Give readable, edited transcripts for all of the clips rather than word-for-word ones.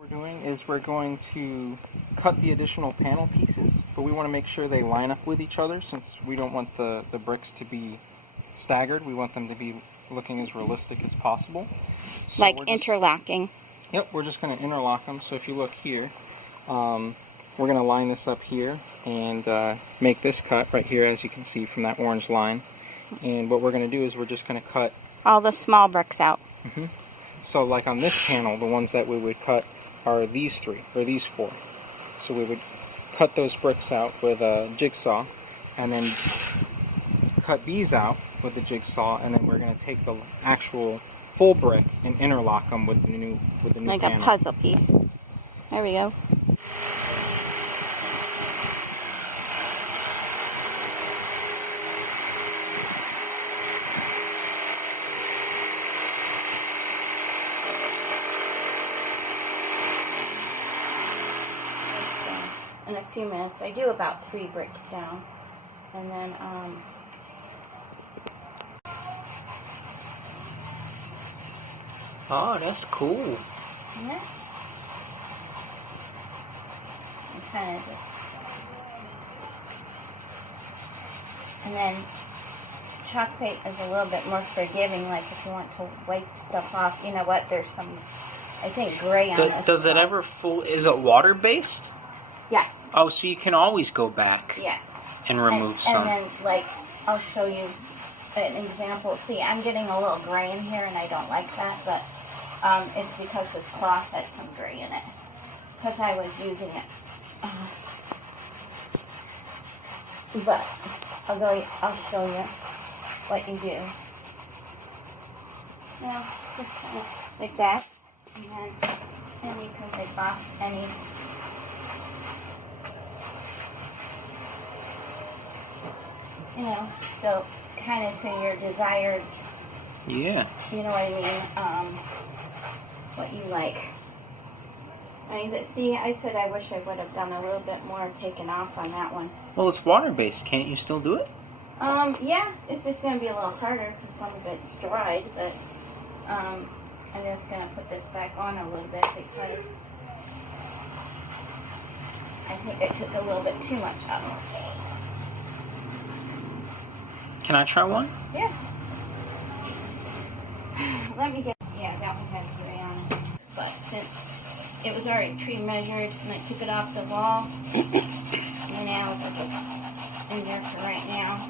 What we're doing is we're going to cut the additional panel pieces, but we want to make sure they line up with each other since we don't want the bricks to be staggered. We want them to be looking as realistic as possible. So like interlocking. Yep, we're just going to interlock them. So if you look here, we're going to line this up here and make this cut right here, as you can see from that orange line. And what we're going to do is we're just going to cut all the small bricks out. So like on this panel, the ones that we would cut are these three, or these four. So we would cut those bricks out with a jigsaw, and then cut these out with the jigsaw, and then we're going to take the actual full brick and interlock them with the new like panel. A puzzle piece. There we go. In a few minutes, I do about 3 bricks down, and then Oh, that's cool. yeah, and kind of just, and then chalk paint is a little bit more forgiving. Like if you want to wipe stuff off, you know what? There's some, I think, gray on this. Does it ever full? Is it water based? Yes. Oh, so you can always go back. Yes. And remove some. And then, like, I'll show you an example. See, I'm getting a little gray in here, and I don't like that, but it's because this cloth had some gray in it. Because I was using it. But I'll show you what you do. Now, just kind of like that. And you can take off any. You know, so kind of to your desired. Yeah. You know what I mean? What you like. I mean, see, I said I wish I would have done a little bit more taken off on that one. Well, it's water based. Can't you still do it? Yeah, it's just going to be a little harder because some of it's dried, but I'm just going to put this back on a little bit because I think I took a little bit too much out. Can I try one? Yeah. Let me get. Yeah, that one has gray on it. But since it was already pre-measured and I took it off the wall, and now it's just in there for right now.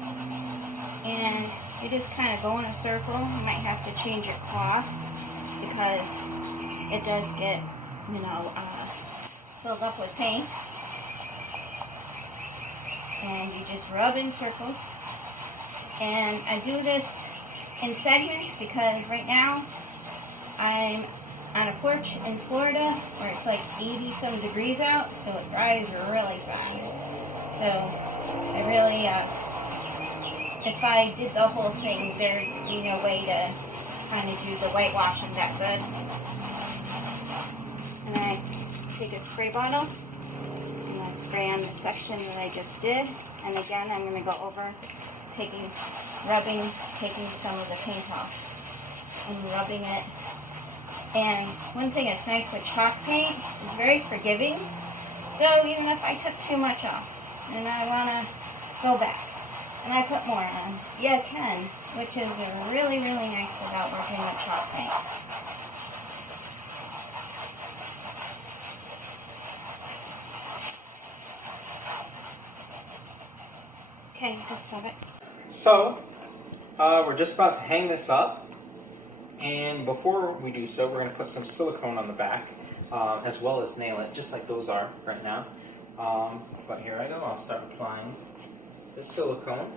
And you just kind of go in a circle. You might have to change your cloth because it does get, you know, filled up with paint. And you just rub in circles. And I do this in segments because right now I'm on a porch in Florida where it's like 80-some degrees out, so it dries really fast. So I really, if I did the whole thing, there'd be no way to kind of do the whitewashing that good. And I take a spray bottle and I spray on the section that I just did. And again, I'm going to go over taking some of the paint off and rubbing it. And one thing that's nice with chalk paint is very forgiving. So even if I took too much off and I want to go back and I put more on, yeah, I can, which is really, really nice about working with chalk paint. Okay, let's stop it. So, we're just about to hang this up, and before we do so, we're going to put some silicone on the back, as well as nail it, just like those are right now. But here I go, I'll start applying the silicone.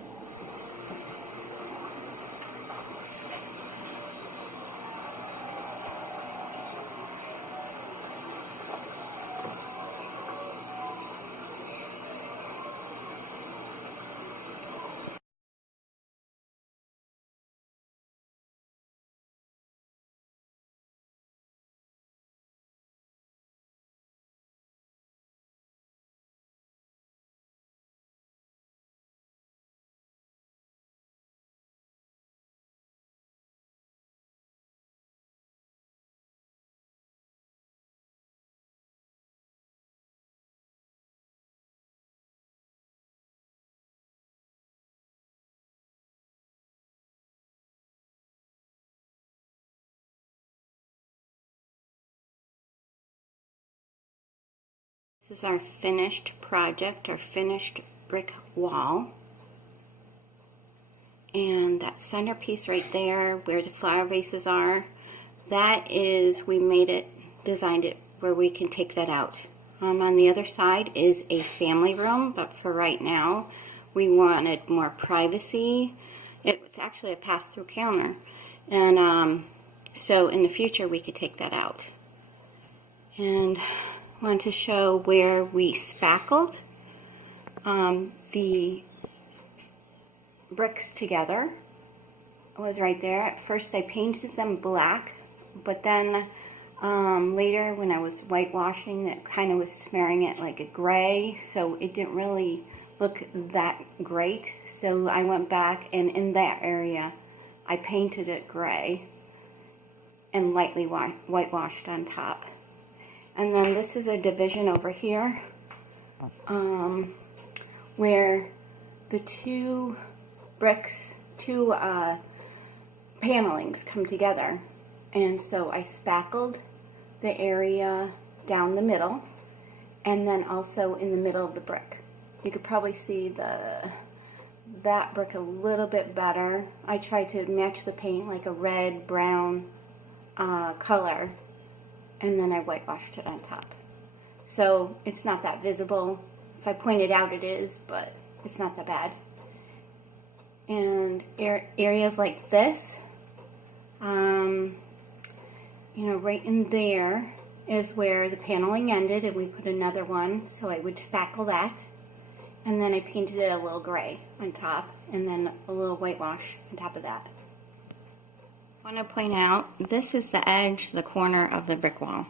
This is our finished project, our finished brick wall. And that centerpiece right there where the flower vases are, that is, we made it, designed it where we can take that out. On the other side is a family room, but for right now, we wanted more privacy. It's actually a pass-through counter. And so in the future, we could take that out. And I want to show where we spackled the bricks together. It was right there. At first I painted them black, but then later when I was whitewashing, it kind of was smearing it like a gray, so it didn't really look that great. So I went back, and in that area I painted it gray and lightly whitewashed on top. And then this is a division over here where the two bricks, two panelings come together. And so I spackled the area down the middle, and then also in the middle of the brick. You could probably see that brick a little bit better. I tried to match the paint like a red, brown color, and then I whitewashed it on top. So it's not that visible. If I point it out, it is, but it's not that bad. And areas like this, you know, right in there is where the paneling ended, and we put another one, so I would spackle that, and then I painted it a little gray on top, and then a little whitewash on top of that. I want to point out, this is the edge, the corner of the brick wall,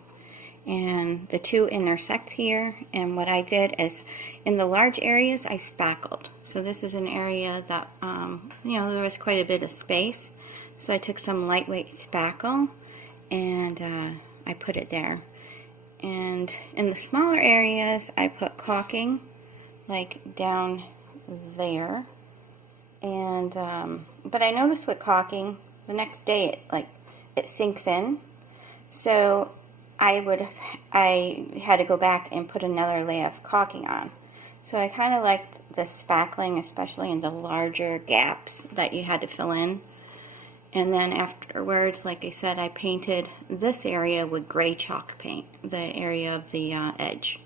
and the two intersect here. And what I did is, in the large areas, I spackled. So this is an area that, you know, there was quite a bit of space. So I took some lightweight spackle, and I put it there. And in the smaller areas, I put caulking, like down there. And but I noticed with caulking, the next day it sinks in. So I had to go back and put another layer of caulking on. So I kind of liked the spackling, especially in the larger gaps that you had to fill in. And then afterwards, like I said, I painted this area with gray chalk paint, the area of the edge.